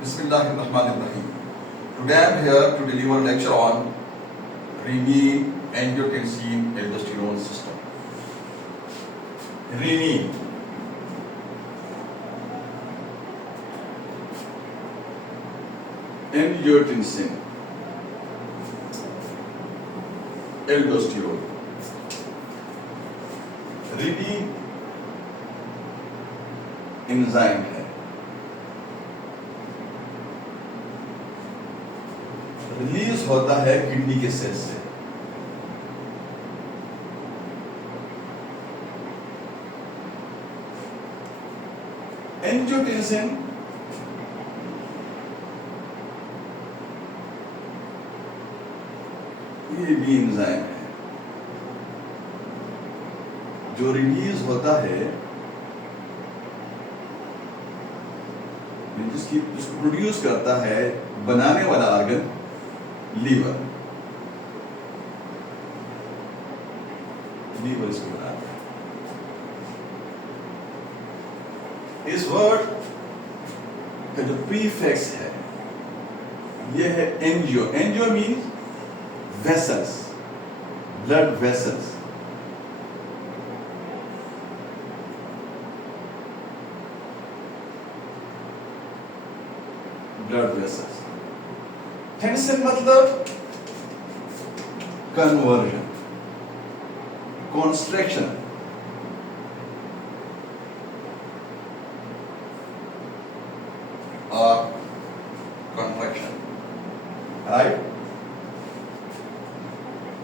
Bismillahirrahmanirrahim. Today I am here to deliver a lecture on renin-angiotensin-aldosterone system. Renin. Angiotensin, aldosterone. Renin enzyme है, release होता है kidney के cell से। Angiotensin ये भी एंजाइम है जो रिलीज होता है, जिसको प्रोड्यूस करता है बनाने वाला ऑर्गन लीवर इसको बनाता है। इस वर्ड का जो प्रीफिक्स है ये है angio. Angio means vessels, blood vessels. Blood vessels. Tension मतलब कन्वर्जन, कॉन्स्ट्रक्शन, और contraction, right?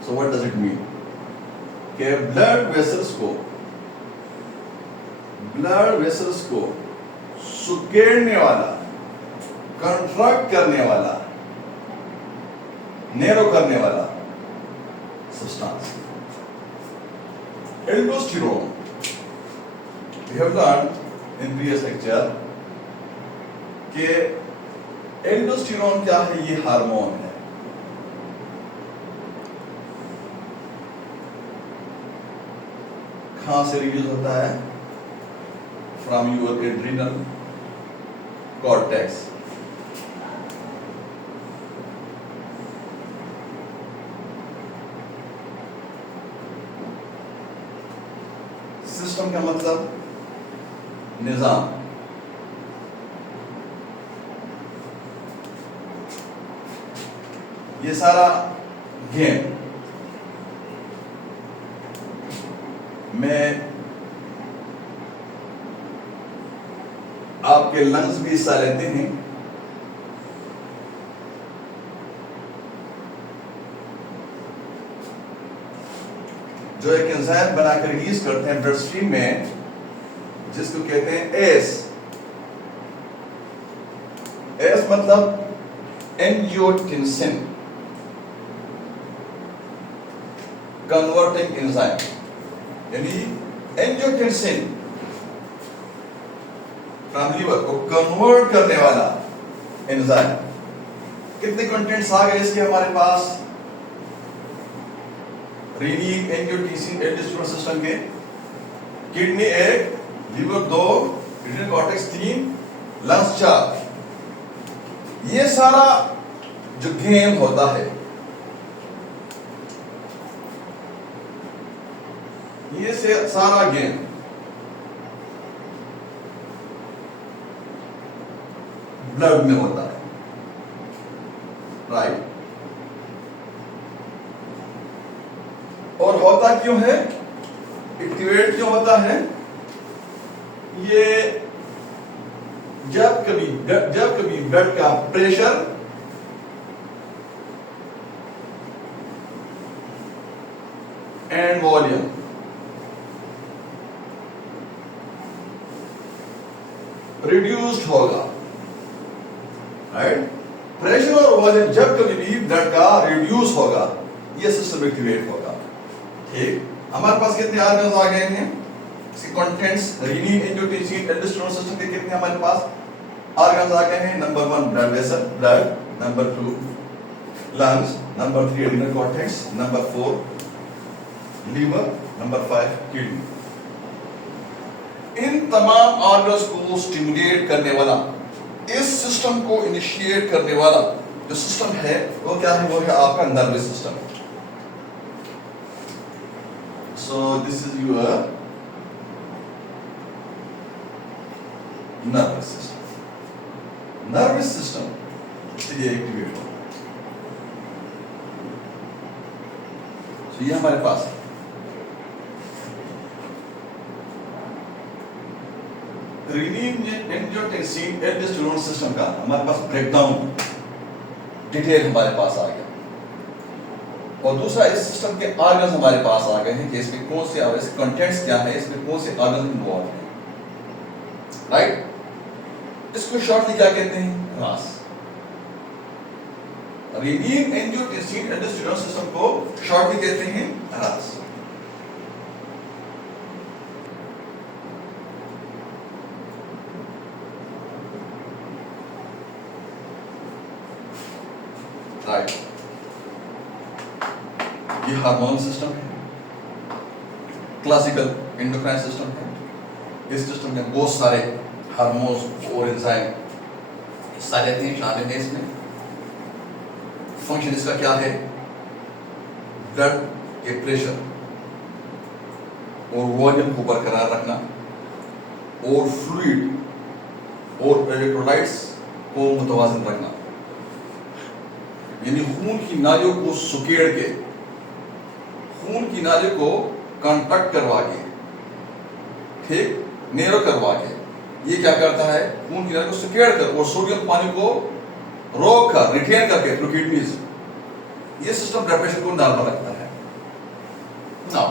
So what does it mean कि ब्लड वेसल्स को सुकेड़ने वाला, कंट्रैक्ट करने वाला, नैरो करने वाला substance aldosterone. We have learn in previous lecture कि एल्डोस्टेरोन क्या है? ये हार्मोन है। कहां से रिलीज होता है? From your adrenal cortex. System का मतलब निजाम। ये सारा गेम में आपके लंग्स भी हिस्सा लेते हैं। जो एक एंजाइम बनाकर रिलीज करते हैं ब्लड स्ट्रीम में, जिसको कहते हैं एस। एस मतलब एंजियोटेंसिन कन्वर्टिंग एंजाइम, यानी एंजियोटेंसिन फ्रॉम लीवर को कन्वर्ट करने वाला एंजाइम। कितने कंटेंट्स आ गए इसके हमारे पास रेनिन एंजियोटेंसिन एल्डोस्टेरोन सिस्टम के? Kidney 1, liver 2, adrenal cortex 3, lungs 4। ये सारा जो गेम होता है, ये से सारा गेम ब्लड में होता है, राइट? और होता क्यों है? एक्टिवेट क्यों होता है? ये जब कभी ब्लड का प्रेशर एंड वॉल्यूम रिड्यूस्ड होगा, राइट? प्रेशर और वॉल्यूम जब कभी भी ब्लड का रिड्यूस होगा, ये सिस्टम एक्टिवेट होगा। ठीक, हमारे पास कितने ऑर्गन्स आ गए हैं? इसके contents renin angiotensin aldosterone system के कितने हमारे पास ऑर्गन्स आ गए हैं? Number 1 blood vessel, blood. Number 2 lungs. Number 3 adrenal cortex. Number 4 liver. Number 5 kidney. इन तमाम ऑर्गन्स को स्टिमुलेट करने वाला इस सिस्टम को इनिशिएट करने वाला जो सिस्टम है वो क्या है? वो है आपका nervous system. So this is your nervous system. Nervous system ये एक्टिवेट हो, तो ये हमारे पास है। रेनिन-एंजियोटेंसिन एल्डोस्टेरोन सिस्टम का हमारे पास ब्रेकडाउन डिटेल हमारे पास आ गया, और दूसरा इस सिस्टम के ऑर्गन्स हमारे पास आ गए हैं कि इसमें कौन से इसके कंटेंट्स क्या है, इसमें कौन से ऑर्गन इन्वॉल्व हैं, राइट। इसको शॉर्टली क्या कहते हैं? रास। रेनिन-एंजियोटेंसिन एल्डोस्टेरोन सिस्टम को शॉर्टली कहते हैं रास। राइट, ये हार्मोन सिस्टम है, क्लासिकल एंडोक्राइन सिस्टम है। इस सिस्टम में बहुत सारे हार्मोन्स और एंजाइम हिस्सा लेते हैं, शामिल है इसमें। फंक्शन इसका क्या है? ब्लड के प्रेशर और वॉल्यूम को बरकरार रखना, और फ्लूइड और इलेक्ट्रोलाइट्स को मुतवाज़िन रखना, यानी खून की नालियों को सुकेड़ के, खून की नालियों को कॉन्ट्रैक्ट करवा के, ठीक, नेरो करवा के, ये क्या करता है? खून की नालियों को सुकेड़ कर और सोडियम पानी को रोक कर, रिटेन करके थ्रू किडनीज, ये सिस्टम ब्लड प्रेशर को नॉर्मल रखता है। नाउ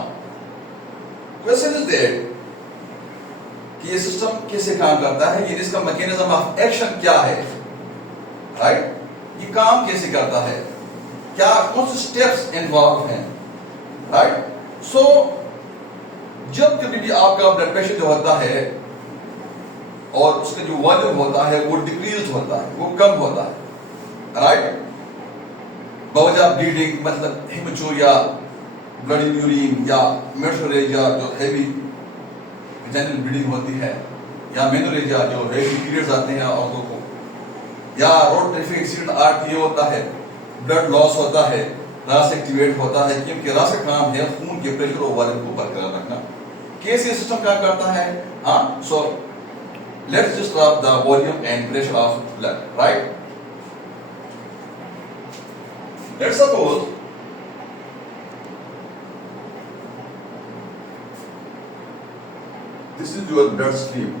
क्वेश्चन इज देयर कि ये सिस्टम कैसे काम करता है, ये इसका मैकेनिज्म ऑफ एक्शन क्या है, राइट? ये काम कैसे करता है, क्या कौन से स्टेप्स इन्वॉल्व हैं, राइट? सो जब कभी भी आपका ब्लड प्रेशर जो होता है और उसका जो वॉल्यूम होता है वो डिक्रीज होता है, वो कम होता है, राइट? बवजह ब्लीडिंग, मतलब हेमोचूरिया, ब्लड इन यूरिन या मेटोरेजिया जो हैवी वेजाइनल ब्लीडिंग होती है, या मेनोरेजिया जो हैवी पीरियड्स आते हैं औरतों को, या रोड ट्रैफिक एक्सीडेंट आरटीए होता है, ब्लड लॉस होता है, रास एक्टिवेट होता है, क्योंकि रास का काम है खून के प्रेशर और वॉल्यूम को बरकरार रखना। कैसे सिस्टम काम करता है? हाँ, so let's just drop the volume and pressure of blood, right? Let's suppose this is your blood stream.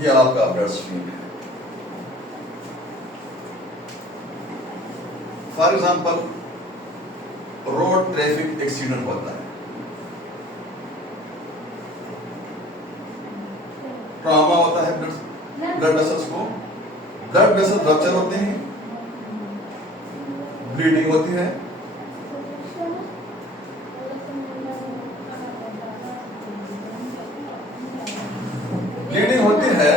ये आपका ब्लड स्ट्रीम है। For example road traffic accident होता है, ट्रॉमा होता है ब्लड वेसल्स को, ब्लड वेसल रप्चर होते हैं, ब्लीडिंग होती है, ब्लीडिंग होती है,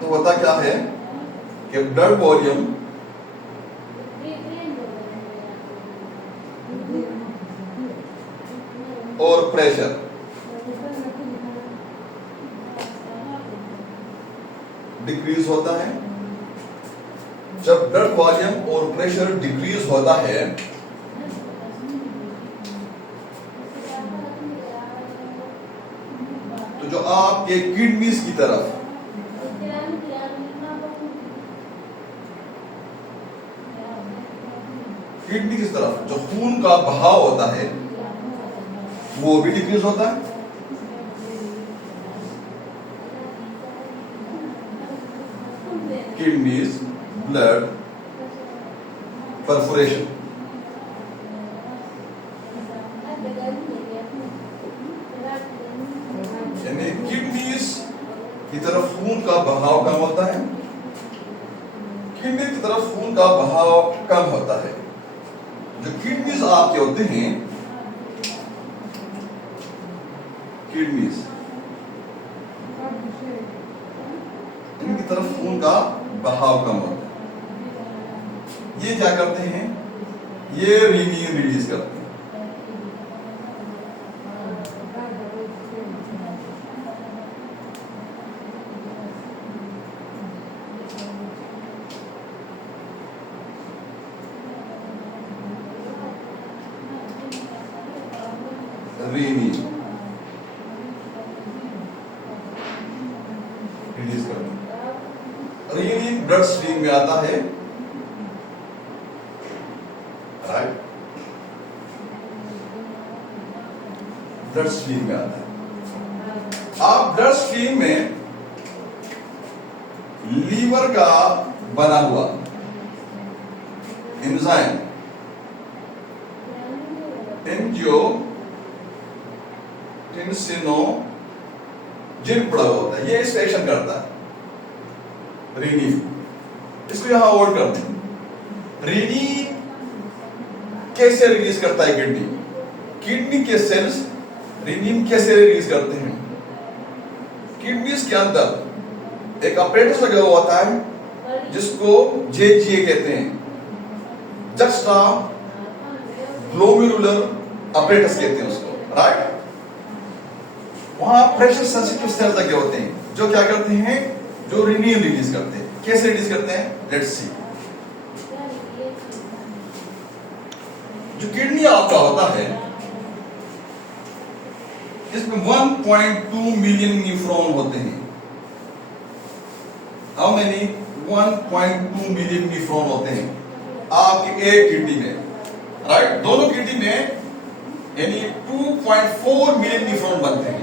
तो होता क्या है कि ब्लड वॉल्यूम और प्रेशर डिक्रीज होता है। जब ब्लड वॉल्यूम और प्रेशर डिक्रीज होता है तो जो आपके किडनीज की तरफ जो खून का बहाव होता है वो भी डिक्रीज होता है। किडनीज ब्लड परफोरेशन, यानी किडनीज की तरफ खून का बहाव कम होता है, किडनी की तरफ खून का बहाव कम होता है। जो किडनीज आपके होते हैं किडनीज, इनकी तरफ खून का बहाव कम होता है। ये क्या करते हैं, ये रीनिन रिलीज करते हैं। रीनिन रिलीज करते हैं। रीनिन ब्लड स्ट्रीम में आता है, राइट, ब्लड स्ट्रीम में आता है। आप ब्लड स्ट्रीम में लीवर का बना हुआ एंजाइम एंजियोटेंसिनोजेन पड़ा हुआ होता है, ये इस एक्शन करता है रीनिन। इसको यहां अवॉइड करते हैं। रीनिन कैसे रिलीज करता है किडनी, किडनी के सेल्स रीनिन कैसे रिलीज करते हैं। किडनीज के अंदर एक अपरेटस लगा हुआ होता है जिसको जेजीए कहते हैं, जक्स्ट्रा ग्लोमेरुलर अपरेटस कहते हैं उसको, राइट। वहां प्रेशर सेंसिटिव सेल्स लगे होते हैं जो क्या करते हैं, जो रीनिन रिलीज करते हैं। कैसे रिलीज करते हैं, लेट्स सी। जो किडनी आपका होता है इसमें 1.2 मिलियन न्यूफ्रॉन होते हैं। हाउ मेनी, 1.2 मिलियन न्यूफ्रॉन होते हैं आपकी एक किडनी में, राइट। दोनों किडनी में यानी 2.4 मिलियन न्यूफ्रॉन बनते हैं।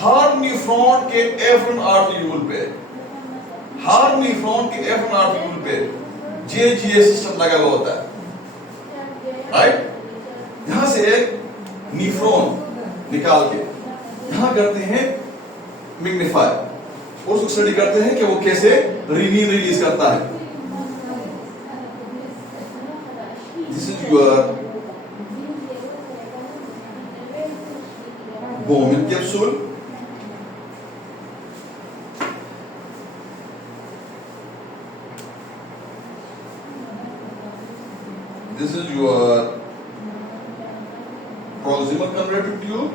हर न्यूफ्रॉन के एफरन आर्टरियूल पे, हर न्यूफ्रॉन के एफरन आर्टरियूल पे जेजीए सिस्टम लगा हुआ होता है, राइट। यहां से एक न्यूफ्रॉन निकाल के यहां करते हैं मैग्नीफाई, और उसको स्टडी करते हैं कि वो कैसे रीनिन रिलीज करता है। This is your Bowman capsule, this is your proximal convoluted tube,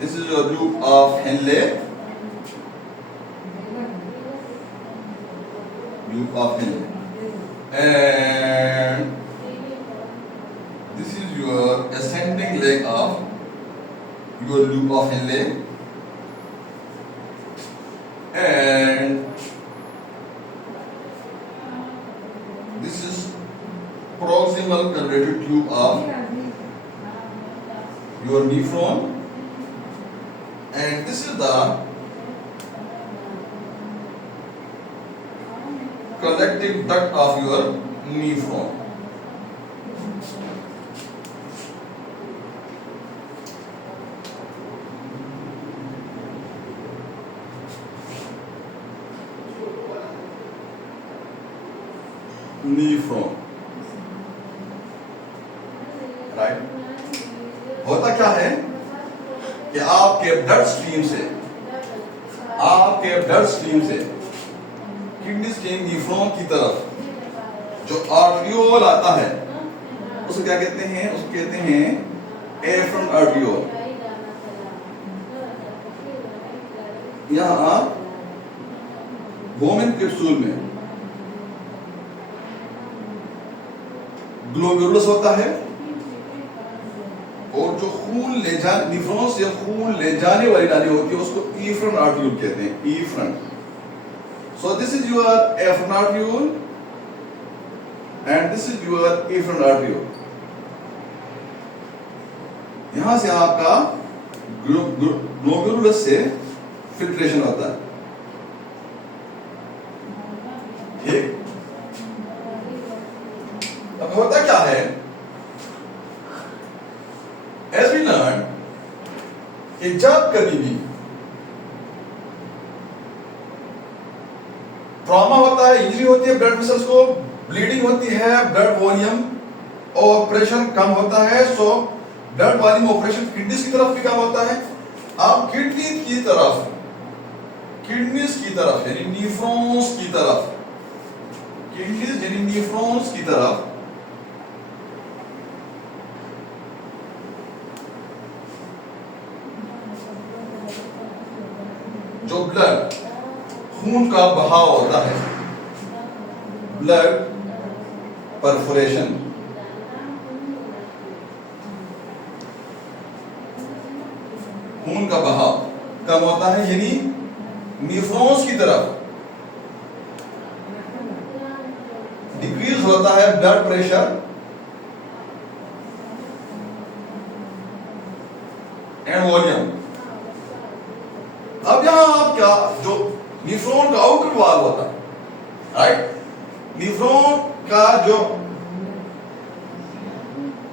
this is your loop of Henle, loop of Henle, and this is your ascending leg of your loop of Henle, and this is proximal convoluted tube of your nephron, and this is the collective duct of your nephron. Nephron, right. होता क्या है कि आपके blood stream से kidney stream न्यूफ्रॉन की तरफ जो आर्टरियोल आता है उसको क्या कहते हैं, उसको कहते हैं एफरन आर्टरियोल। यहां बोमेन कैप्सूल में ग्लोमेरुलस होता है, और जो खून ले जाने, न्यूफ्रॉन से खून ले जाने वाली नाली होती है उसको इफ्रन आर्टरियूल कहते हैं, efferent. So this is your afferent arteriole and this is your efferent arteriole. यहां से आपका ग्लोमेरुलस से फिल्ट्रेशन होता है, ठीक। अब होता क्या है, एज वी लर्न कि जब कभी भी ट्रॉमा होता है, इंजरी होती है, ब्लड वेसल्स को ब्लीडिंग होती है, ब्लड वॉल्यूम और प्रेशर कम होता है, so blood volume operation kidneys की तरफ भी कम होता है। अब किडनीज की तरफ यानी नीफ्रॉन्स की तरफ, किडनीज यानी नीफ्रॉन्स की तरफ जो ब्लड खून का बहाव होता है, ब्लड परफोरेशन, खून का बहाव कम होता है, यानी न्यूफ्रॉन्स की तरफ डिक्रीज होता है ब्लड प्रेशर एंड वॉल्यूम। अब यहां आपका जो न्यूफ्रॉन का आउटर वॉल होता है, राइट, न्यूफ्रॉन का जो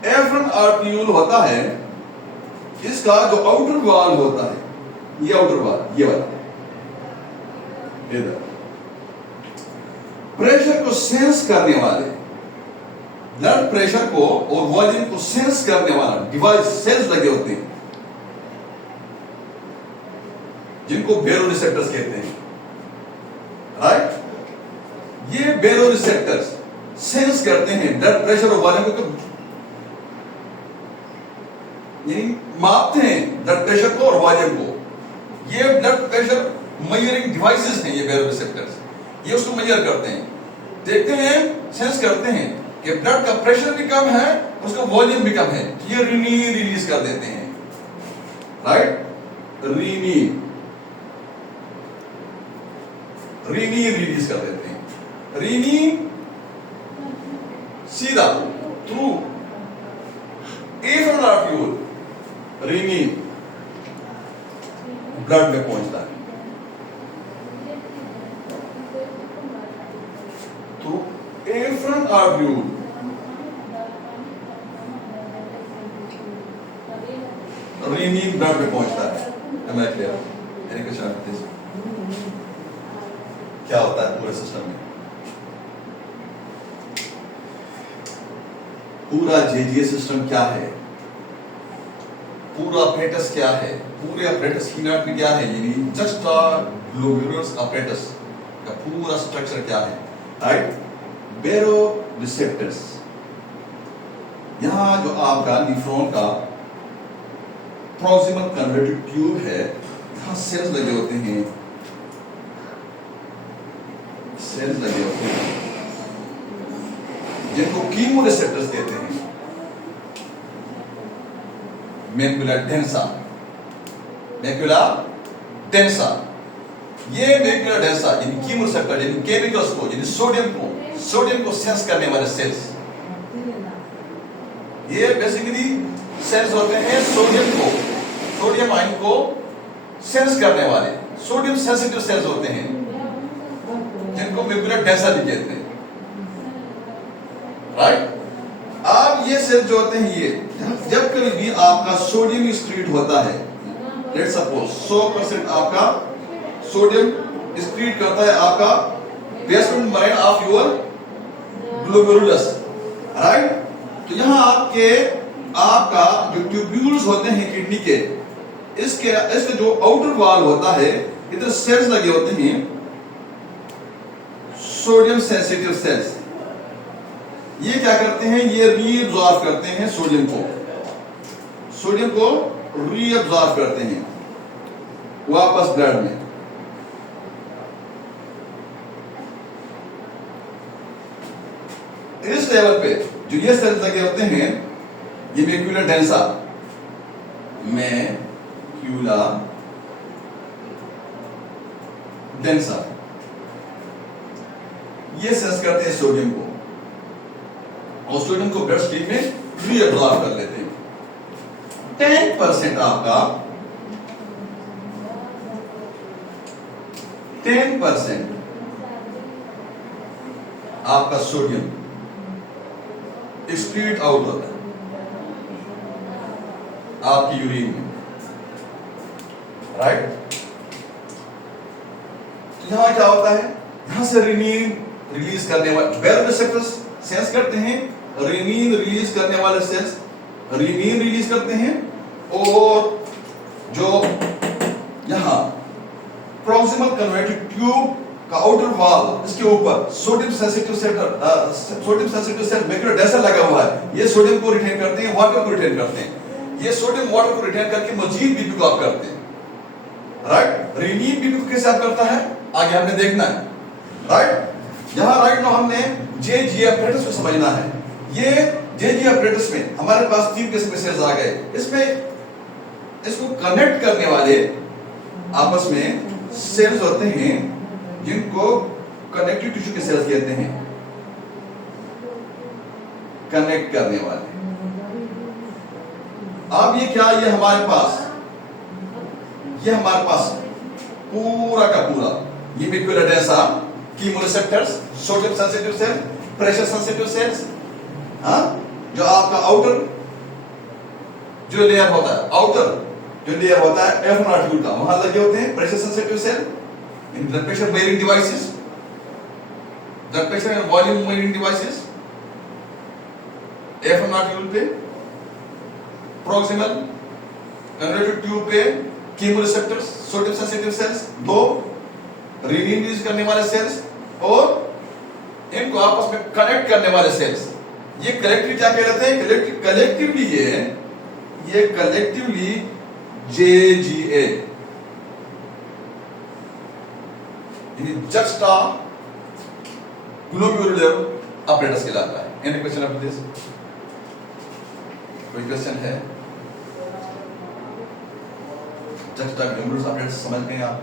एफरंट आर्टियूल होता है, इसका जो आउटर वॉल होता है, ये आउटर वॉल, ये वाला इधर प्रेशर को सेंस करने वाले, ब्लड प्रेशर को और वॉल्यूम को सेंस करने वाला डिवाइस, सेल्स लगे होते हैं जिनको बेरोरिसेप्टर्स कहते हैं, राइट। ये बेरोरिसेप्टर्स सेंस करते हैं ब्लड प्रेशर और वॉल्यूम को, यानी मापते हैं ब्लड प्रेशर को और वॉल्यूम को। ये ब्लड प्रेशर मेजरिंग डिवाइसेस हैं, ये बेरोरिसेप्टर्स, ये उसको मेजर करते हैं, देखते हैं, सेंस करते हैं कि ब्लड का प्रेशर भी कम है, उसका वॉल्यूम भी कम है, ये रीनीन रिलीज कर देते हैं, राइट, रीनीन रिलीज कर देते हैं। रीनीन सीधा थ्रू एफरंट आर्टियूल रीनीन ब्लड में पहुंचता है, थ्रू एफरंट आर्टियूल रीनीन ब्लड में पहुंचता है। Any question? क्या होता है पूरे सिस्टम में? पूरा जेजीए सिस्टम क्या है, पूरा अपरेटस क्या है, पूरे अपरेटस की यूनिट में क्या है, यानी जस्टा ग्लोब्यूलस अपरेटस का पूरा स्ट्रक्चर क्या है, राइट। बेरोरिसेप्टर्स, यहां जो आपका न्यूफ्रॉन का प्रॉक्सिमल कन्वर्टेड ट्यूब है, यहां सेल्स लगे होते हैं, सेल्स लगे होते हैं जिनको कीमोरिसेप्टर्स कहते हैं। मैक्युला डेंसा, मैक्युला डेंसा, ये मैक्युला डेंसा यानी कीमोरिसेप्टर, यानी केमिकल्स को, यानी सोडियम को सेंस करने वाले सेल्स, ये बेसिकली सेल्स होते हैं सोडियम आयन को सेंस करने वाले, सोडियम सेंसिटिव सेल्स होते हैं जिनको मैक्युला डेंसा भी कहते हैं, राइट। अब ये सेल्स जो होते हैं, ये जब कभी भी आपका सोडियम एक्सक्रीट होता है, लेट्स सपोज 100% आपका सोडियम एक्सक्रीट करता है आपका basement membrane of your glomerulus, right. तो यहां आपका जो ट्यूब्यूल्स होते हैं किडनी के, इसके जो आउटर वॉल होता है, इधर सेल्स लगे होते हैं, सोडियम सेंसिटिव सेल्स। ये क्या करते हैं, ये रीअब्सॉर्ब करते हैं सोडियम को रीअब्सॉर्ब करते हैं वापस ब्लड में। इस लेवल पे जो ये सेल्स लगे होते हैं, ये मैक्युला डेंसा, ये सेंस करते हैं सोडियम को, और सोडियम को ब्लड स्ट्रीम में रीअब्सॉर्ब कर लेते हैं। 10% आपका 10% आपका सोडियम एक्सक्रीट आउट होता है आपकी यूरिन में, राइट। तो यहां क्या होता है, यहां से रीनीन रिलीज करने वाले बेरोरिसेप्टर्स सेंस करते हैं, रेनिन रिलीज करने वाले सेल्स रेनिन रिलीज करते हैं, और जो यहां प्रॉक्सिमल कन्वर्टेड ट्यूब का आउटर वॉल, इसके ऊपर सोडियम सेंसिटिव सेल मैक्रोडेंसर लगा हुआ है। ये सोडियम को रिटेन करते हैं, वाटर को रिटेन करते हैं। ये सोडियम वाटर को रिटेन करके मजीद बीपी को आप करते हैं, राइट। रेनिन बीपी को कैसे आप करता है आगे हमने देखना है, राइट। यहां राइट नाउ हमने जेजी apparatus को समझना है। ये जेजी apparatus में हमारे पास 3 किस्म के सेल्स आ गए। इसमें इसको कनेक्ट करने वाले आपस में सेल्स होते हैं जिनको कनेक्टिव टिश्यू के सेल्स कहते हैं, कनेक्ट करने वाले। अब ये क्या, ये हमारे पास पूरा का पूरा ये macula densa, chemoreceptors, sodium sensitive cell, pressure sensitive cells, जो आपका आउटर जो लेयर होता है एफनाट्यूल का, वहां लगे होते हैं प्रेशर सेंसिटिव सेल, इन blood pressure measuring devices, blood pressure and volume measuring devices, एफनाट्यूल पे, प्रॉक्सिमल कन्वर्टेड ट्यूब पे chemoreceptors, sodium sensitive cells, 2 renin release करने वाले सेल्स, और इनको आपस में कनेक्ट करने वाले सेल्स। ये कलेक्टिवली क्या कहलाते हैं, collectively JGA, juxta glomerular apparatus कहलाता है। Any question about this? कोई क्वेश्चन है? जक्स्टा ग्लोमेरुलर apparatus समझ गए आप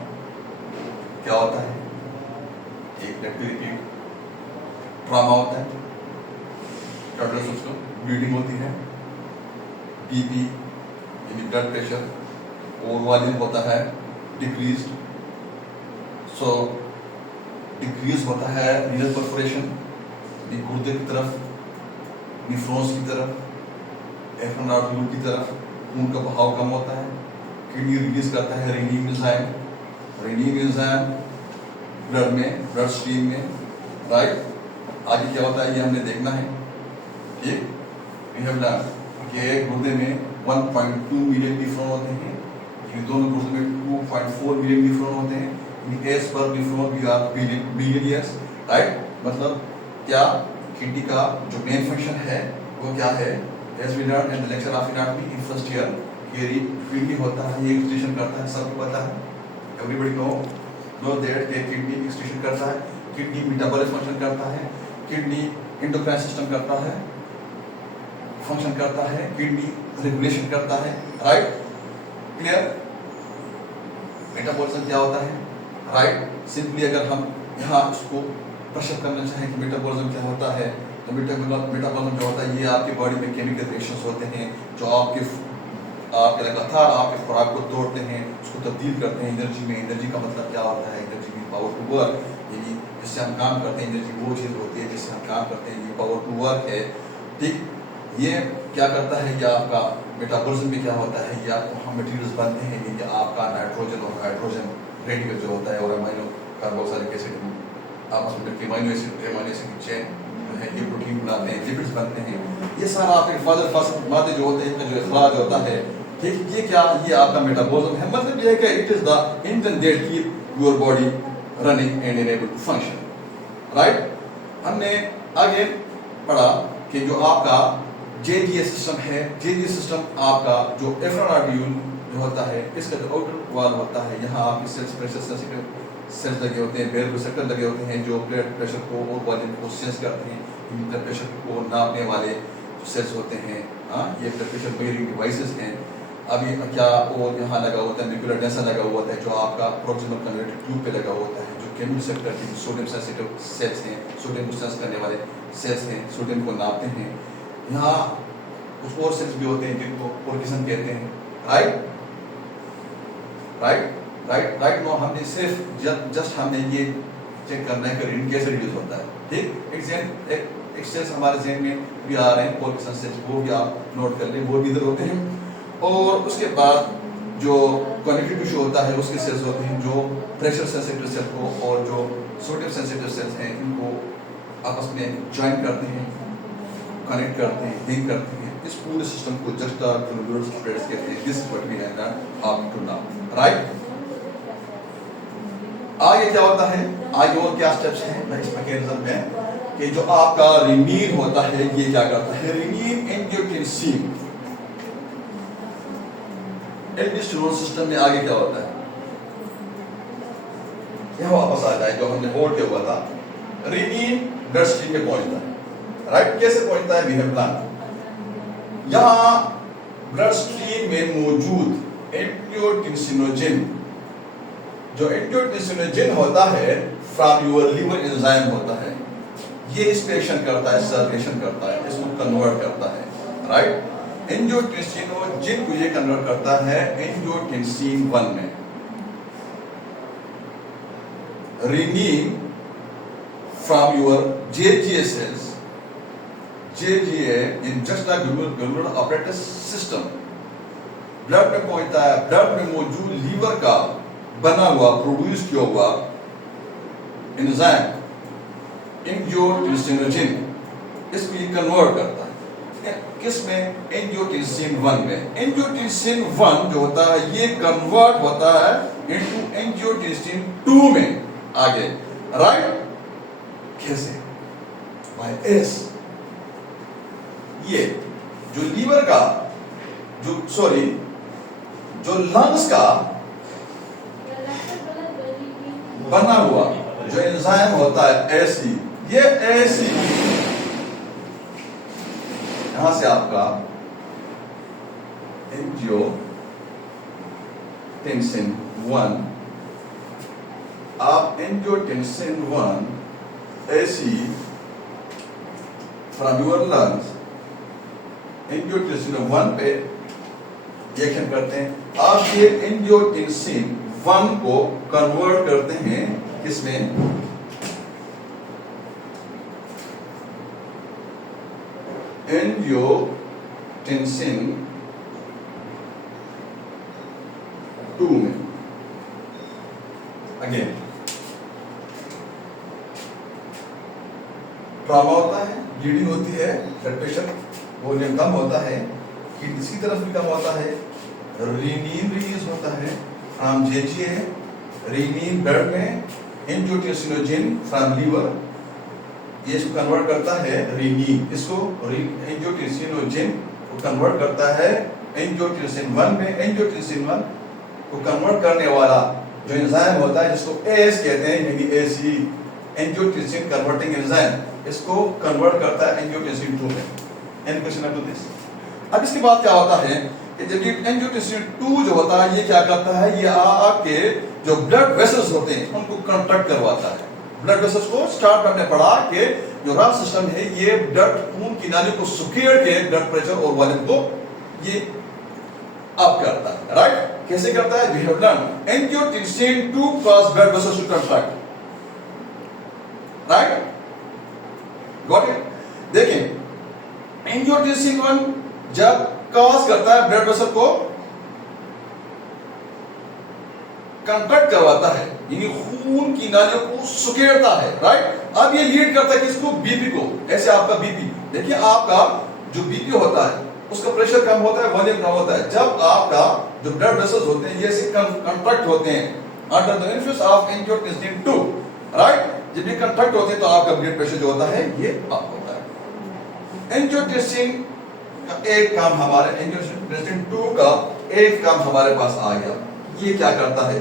क्या होता है? एक रेस्पिरेटरी ट्रॉमा होता है, ब्लीडिंग होती है, बीपी यानी ब्लड प्रेशर और वॉल्यूम होता है डिक्रीज, सो डिक्रीज होता है रीनल परफोरेशन, गुर्दे की तरफ, निफ्रॉन्स की तरफ, एफनाट्यूल की तरफ खून का बहाव कम होता है, किडनी रिलीज करता है रेनिन एंजाइम ब्लड में, ब्लड स्ट्रीम में, राइट। आगे क्या होता है ये हमने देखना है। ठीक, गुर्दे में 1.2 मिलियन निफ्रॉन होते हैं, ये दोनों गुर्दे में 2.4 मिलियन निफ्रॉन होते हैं। एज पर nephron we are billion years, right. मतलब क्या किडनी का जो मेन फंक्शन है वो क्या है, as we learn in the lecture of anatomy in first year, ये किडनी होता है, ये एक्सक्रीशन करता है, सबको पता है, एवरीबॉडी नो दैट ये किडनी एक्सक्रीशन करता है, किडनी मेटाबॉलिक फंक्शन करता है, किडनी एंडोक्राइन सिस्टम करता है, फंक्शन करता है, किडनी रेगुलेशन करता है, राइट। क्लियर? मेटाबॉलिज्म क्या होता है, राइट। सिंपली अगर हम यहाँ उसको प्रश्न करना चाहें कि मेटाबॉलिज्म क्या होता है, तो मेटाबॉलिज्म जो होता है ये आपकी बॉडी में केमिकल रिएक्शंस होते हैं जो आपके लगातार आपके खुराक को तोड़ते हैं, उसको तब्दील करते हैं एनर्जी में। एनर्जी का मतलब क्या होता है, एनर्जी में पावर टू वर्क, यानी जिससे हम काम करते हैं, एनर्जी वो चीज़ होती है जिससे हम काम करते हैं, ये पावर टू वर्क है। ठीक, ये क्या करता है, ये आपका मेटाबॉलिज्म में क्या होता है, ये आपको हम मटेरियल्स बनते हैं, ये आपका नाइट्रोजन और हाइड्रोजन रेडिकल जो होता है और अमीनो कार्बोक्सिलिक एसिड आपस में अमीनो एसिड की चेन जो है ये प्रोटीन बनाते हैं, लिपिड्स बनते हैं। ये सारा आपके फादर मादे जो होते हैं इनका जो इखराज होता है, ठीक, ये क्या, ये आपका मेटाबॉलिज्म है। मतलब ये है कि it is the engine that keep your body running and enable to function, right. हमने आगे पढ़ा कि जो आपका जेजीए सिस्टम है, जेजीए सिस्टम आपका जो एफनाट्यूल जो होता है, इसका जो आउटर वॉल होता है, यहाँ आपके सेल्स प्रेशर सेंसिटिव सेल्स लगे होते हैं, बेल रिसेप्टर लगे होते हैं जो ब्लड प्रेशर को और वॉल्यूम को सेंस करते हैं। इन ब्लड प्रेशर को नापने वाले जो सेल्स होते हैं, ये ब्लड प्रेशर मेजरिंग डिवाइसेस हैं। अभी क्या और यहाँ लगा होता है मेकुलर डेंसा लगा हुआ होता है जो आपका प्रॉक्सिमल कन्वर्टेड ट्यूब पे लगा होता है, जो केमोरिसेप्टर की सोडियम सेंसिटिव सेल्स हैं, सोडियम को सेंस करने वाले सेल्स हैं, सोडियम को नापते हैं। यहाँ कुछ और सेल्स भी होते हैं जिनको कोर्टिसन कहते हैं, राइट। नो हमने सिर्फ जस्ट हमने ये चेक करना है कि रेनिन कैसे रिड्यूस होता है। ठीक, एक सेल्स हमारे ज़हन में भी आ रहे हैं, कोर्टिसन सेल्स, वो भी आप नोट कर लें, वो भी इधर होते हैं। और उसके बाद जो कनेक्टिव टिश्यू होता है उसके सेल्स होते हैं जो प्रेशर सेंसिटिव सेल को और जो सोडियम सेंसिटिव सेल्स हैं इनको आपस में ज्वाइन करते हैं, कनेक्ट करते हैं, लिंक करते हैं, इस पूरे सिस्टम को जस्टा कन्वर्स स्प्रेड्स कहते हैं। This is what we have done up to now, right. आगे क्या होता है, आगे और क्या स्टेप्स हैं नेक्स्ट मैकेनिज्म में, कि जो आपका रिनीन होता है ये क्या करता है, रिनीन एंजियोटेंसिन एल्डोस्टेरोन सिस्टम में आगे क्या होता है, यह वापस आ जाए जो हमने होल्ड किया हुआ था, रिनीन ब्लड स्ट्रीम में पहुंचता है, राइट। कैसे पहुंचता है, वी हैव प्लान। यहां ब्लड स्ट्रीम में मौजूद एंजियोटेंसिनोजन, जो एंजियोटेंसिनोजन होता है फ्रॉम योर लिवर एंजाइम होता है, ये इस पे एक्शन करता है, सर्कुलेशन करता है, इसको कन्वर्ट करता है, राइट। एंजियोटेंसिनोजन को ये कन्वर्ट करता है एंजियोटेंसिन 1 में। Renin from your JGA cells, JGA in juxtaglomeralular apparatus system, blood में पहुंचता है, ब्लड में मौजूद लीवर का बना हुआ प्रोड्यूस किया हुआ एंजाइम एंजियोटेंसिनोजन, इसको ये कन्वर्ट करता है किसमें, एंजियोटेंसिन 1 में। एंजियोटेंसिन 1 जो होता है ये कन्वर्ट होता है इनटू एंजियोटेंसिन 2 में आगे, राइट। कैसे, बाय एस। ये जो लीवर का जो लंग्स का बना हुआ जो एंजाइम होता है एसी, ये एसी यहां से आपका एंजियोटेंसिन 1, आप angiotensin 1 AC from your lungs angiotensin 1 पे एक्शन करते हैं। आप ये एंजियोटेंसिन 1 को कन्वर्ट करते हैं किसमें, एंजियोटेंसिन 2 में। अगेन ट्रॉमा होता है, ब्लीडिंग होती है, ब्लड प्रेशर वॉल्यूम कम होता है, किडनी की तरफ भी कम होता है, रीनीन रिलीज होता है फ्रॉम जेजीए, रीनीन ब्लड में, एंजियोटेंसिनोजन फ्रॉम लीवर, ये इसको कन्वर्ट करता है रीनीन, इसको एंजियोटेंसिनोजन को कन्वर्ट करता है एंजियोटेंसिन 1 में। एंजियोटेंसिन 1 को कन्वर्ट करने वाला जो एंजाइम होता है जिसको एएस कहते हैं, यानी एसी एंजियोटेंसिन कन्वर्टिंग एंजाइम, इसको कन्वर्ट करता है एंजियोटेंसिन 2 में। Any question up to this? अब इसके बाद क्या होता है कि जब ये एंजियोटेंसिन 2 जो होता है ये क्या करता है, ये आपके जो ब्लड वेसल्स होते हैं उनको कंट्रैक्ट करवाता है। ब्लड वेसल्स को स्टार्ट में हमने पढ़ा कि जो रक्त सिस्टम है ये ब्लड खून की नालियों को सुकेड़ के ब्लड प्रेशर और वॉल्यूम को ये अप करता है, राइट। कैसे करता है, we have learn angiotensin 2 cause blood vessels to contract, right, got it. देखिए एंजियोटेंसिन 1 जब कॉज करता है ब्लड वेसल को कंट्रैक्ट करवाता है, यानी खून की नालियों को सुकेड़ता है, राइट। अब ये लीड करता है किसको, बीपी को। ऐसे आपका बीपी, देखिए आपका जो बीपी होता है उसका प्रेशर कम होता है, वॉल्यूम कम होता है। जब आपका जो ब्लड वेसल्स होते हैं ये से कंट्रैक्ट होते हैं under the influence of angiotensin 2, right. जब ये कंट्रैक्ट होते हैं तो आपका ब्लड प्रेशर जो होता है ये अप होता है। एंजियोटेंसिन का एक काम हमारे एंजियोटेंसिन 2 का एक काम हमारे पास आ गया। ये क्या करता है,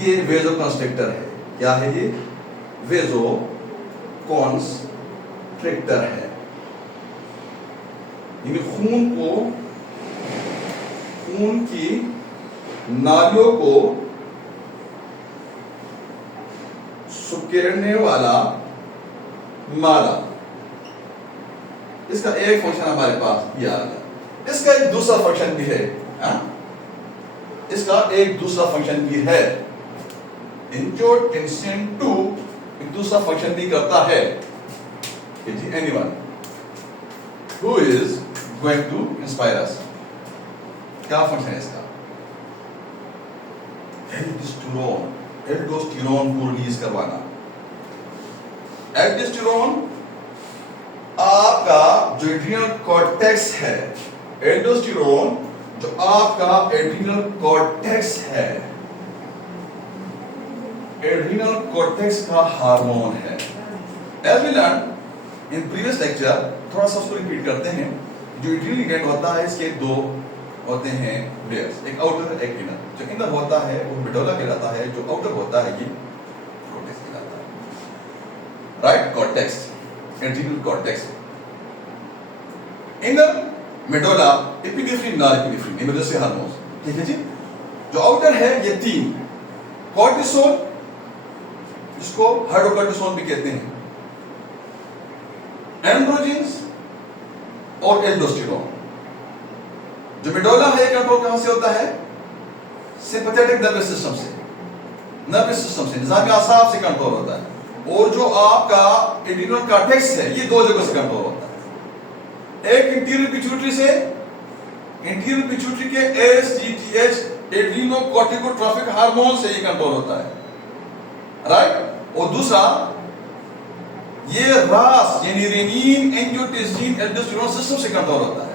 ये वेजोकंस्ट्रिक्टर है। क्या है ये, वेजोकंस्ट्रिक्टर है, यानी खून की नालियों को सुकेड़ने वाला मादा। इसका एक फंक्शन हमारे पास ये आ गया। इसका एक दूसरा फंक्शन भी है, इसका एक दूसरा फंक्शन भी है। एंजियोटेंसिन 2 एक दूसरा फंक्शन भी करता है। Anyone who is going to inspire us, क्या फंक्शन है इसका, एल्डोस्टेरोन को रिलीज करवाना। एल्डोस्टेरोन आप आपका जो एड्रिनल कॉर्टेक्स है, एल्डोस्टेरोन जो आपका एड्रिनल कॉर्टेक्स है, एड्रिनल कॉर्टेक्स का हार्मोन है। As we learn in previous lecture, थोड़ा सा उसको रिपीट करते हैं। जो एड्रिनल ग्लैंड होता है इसके दो होते हैं लेयर्स, एक आउटर एक इनर। जो इनर होता है वो मेडुला कहलाता है, जो आउटर होता है ये कॉर्टेक्स कहलाता है। Right, cortex, adrenal cortex. Inner medulla, epinephrine, non epinephrine, emergency hormones. ठीक है जी। जो आउटर है ये तीन, कॉर्टिसोल जिसको हाइड्रोकॉर्टिसोन भी कहते हैं, एंड्रोजेंस और एल्डोस्टेरोन। जो मेडुला है कंट्रोल कहां से होता है? सिंपैथेटिक नर्वस सिस्टम से, नर्वस सिस्टम से, निजाम आसाब से कंट्रोल होता है। और जो आपका एड्रिनल कॉर्टेक्स है ये दो जगह से कंट्रोल होता है। एक इंटीरियर पिट्यूटरी से, इंटीरियर पिट्यूटरी के एसजीटीएच एड्रिनोकॉर्टिकोट्रोफिक हार्मोन से ये कंट्रोल होता है। राइट। और दूसरा ये रास यानी रेनिन एंजियोटेंसिन एल्डोस्टेरोन सिस्टम से कंट्रोल होता है।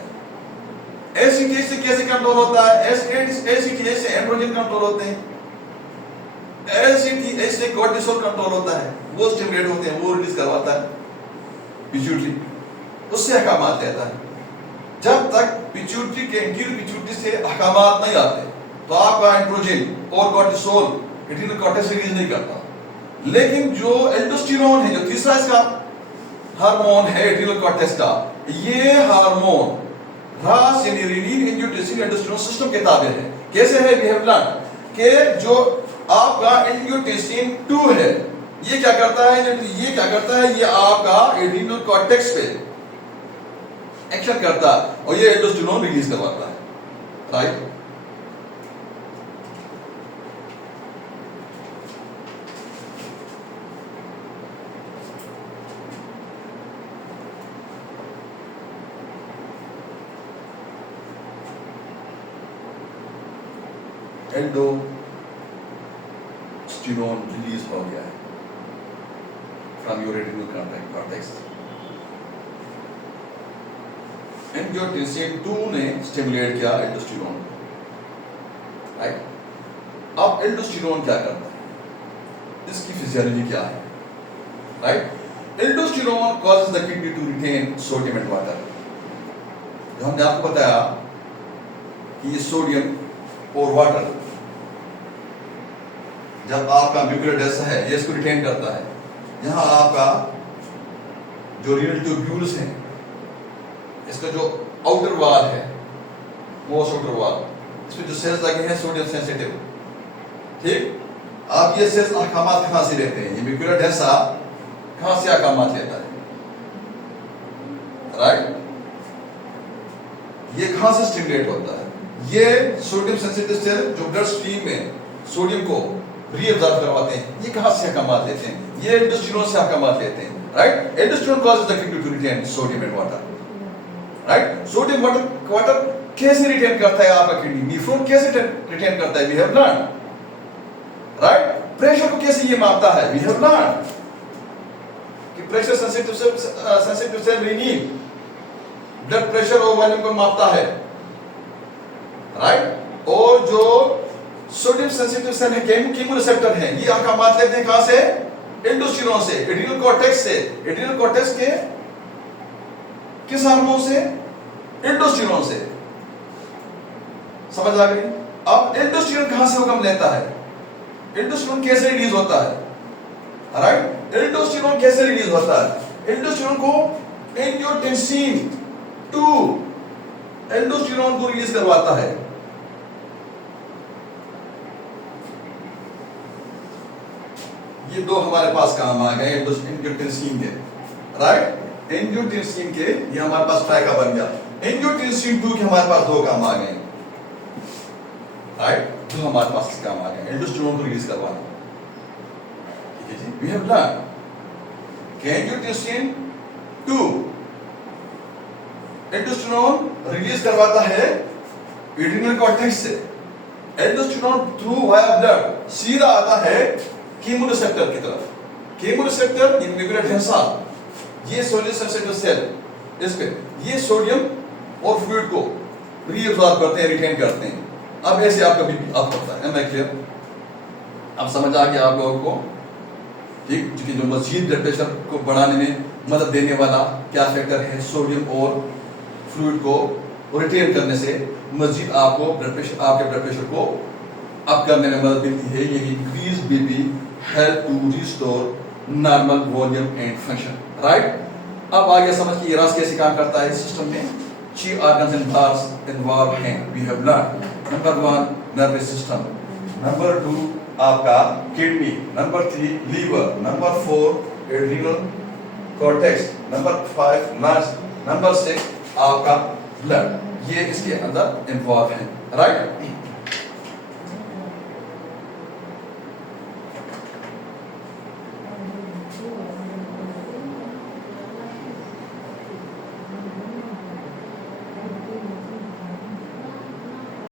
एसीटीएच से कैसे कंट्रोल होता है? एसीटीएच से एंड्रोजन कंट्रोल होते हैं, एसीटीएच से कॉर्टिसोल कंट्रोल होता है, वो स्टिमुलेट होते हैं, वो रिलीज करवाता है पिट्यूटरी, उससे अहकामात लेता है। जब तक पिट्यूटरी के इंटीरियर पिट्यूटरी से अहकामात नहीं आते तो आपका एंड्रोजन और कॉर्टिसोल एड्रिनल कॉर्टेक्स से रिलीज नहीं करता। लेकिन जो एल्डोस्टेरोन है, जो तीसरा इसका हार्मोन है एड्रिनल कॉर्टेक्स का, ये हार्मोन रास यानी रेनिन एंजियोटेंसिन एल्डोस्टेरोन सिस्टम के ताबे है। कैसे है? वी हैव लर्न कि जो आपका एंजियोटेंसिन 2 है ये क्या करता है? ये क्या करता है? ये आपका एड्रिनल कॉर्टेक्स पे एक्शन करता है और ये एल्डोस्टेरोन रिलीज करवाता है। राइट। एल्डोस्टेरोन रिलीज हो गया है from your adrenal cortex. Angiotensin 2 ने स्टिमुलेट किया एल्डोस्टेरोन। राइट। अब एल्डोस्टेरोन क्या करता है, इसकी फिजियोलॉजी क्या है? Right. Aldosterone causes the kidney to retain sodium and water. जो हमने आपको बताया कि ये सोडियम और वाटर जब आपका म्यूकुलर डेस है ये इसको रिटेन करता है। यहां आपका जो रीनल ट्यूब्यूल्स हैं, इसका जो आउटर वॉल है, मोस्ट आउटर वॉल, इसमें जो सेल्स लगे हैं सोडियम सेंसिटिव। ठीक। आप ये सेल्स अहकामात कहां से लेते हैं? ये म्यूकुलर डेसा कहां से अहकामात लेता है? राइट। ये कहां से स्टिमुलेट होता है? ये सोडियम सेंसिटिव सेल जो ब्लड स्ट्रीम में सोडियम को रीअब्जॉर्ब करवाते हैं, ये कहां से अहकामात लेते हैं? ये एल्डोस्टेरोन से अहकामात लेते हैं। Right. Aldosterone causes the kidney to retain sodium and water. Right. Sodium water कैसे रिटेन करता है आपका किडनी? नेफ्रॉन कैसे रिटेन करता है? We have learn. Right. Pressure को कैसे ये मापता है? वी हैव लर्न कि pressure sensitive cell renin blood pressure और वॉल्यूम को मापता है। राइट। और जो सोडियम सेंसिटिव सेल है, कीमोरिसेप्टर है, ये अहकामात लेते हैं कहां से? एल्डोस्टेरोन से, एड्रिनल कॉर्टेक्स से। एड्रिनल कॉर्टेक्स के किस हार्मोन से? एल्डोस्टेरोन से। समझ आ गई? अब एल्डोस्टेरोन कहां से हुक्म लेता है? एल्डोस्टेरोन कैसे रिलीज होता है? राइट। एल्डोस्टेरोन कैसे रिलीज होता है? एल्डोस्टेरोन को एंजियोटेंसिन 2 एल्डोस्टेरोन को रिलीज करवाता है। ये दो हमारे पास काम आ गए एंजियोटेंसिन के। राइट। एंजियोटेंसिन के ये हमारे पास ट्राइका बन गया। एंजियोटेंसिन 2 के हमारे पास दो काम आ गए। राइट। दो हमारे पास काम आ गए, एल्डोस्टेरोन को रिलीज करवाना। ठीक है जी। वी हैव लर्न कि एंजियोटेंसिन 2 एल्डोस्टेरोन रिलीज करवाता है एड्रिनल कॉर्टेक्स से। एल्डोस्टेरोन थ्रू वाया ब्लड सीधा आता है कीमोरिसेप्टर की तरफ। कीमोरिसेप्टर इन म्यूकुलर डेसा, ये सोडियम सेंसिटिव सेल इसके ये सोडियम और फ्लूइड को रीअब्सॉर्ब करते हैं, रिटेन करते हैं। अब ऐसे आपका बीपी अप होता है। मैं क्लियर? अब समझ आ गया आप लोगों को? ठीक, क्योंकि जो मजीद ब्लड प्रेशर को बढ़ाने में मदद देने वाला क्या फैक्टर है, सोडियम और फ्लूइड को रिटेन करने से मजीद आपको ब्लड प्रेशर, आपके ब्लड प्रेशर को अप करने में मदद मिलती है। ये increase BP help to restore normal volume and function, right? अब आगे समझ कि ये रस कैसे काम करता है सिस्टम में। 6 organs and parts involved हैं, we have learned. Number 1 nervous system, number 2 आपका kidney, number 3 liver, number 4 adrenal cortex, number 5 lungs, number 6 आपका ब्लड। ये इसके अंदर इन्वॉल्व है, राइट?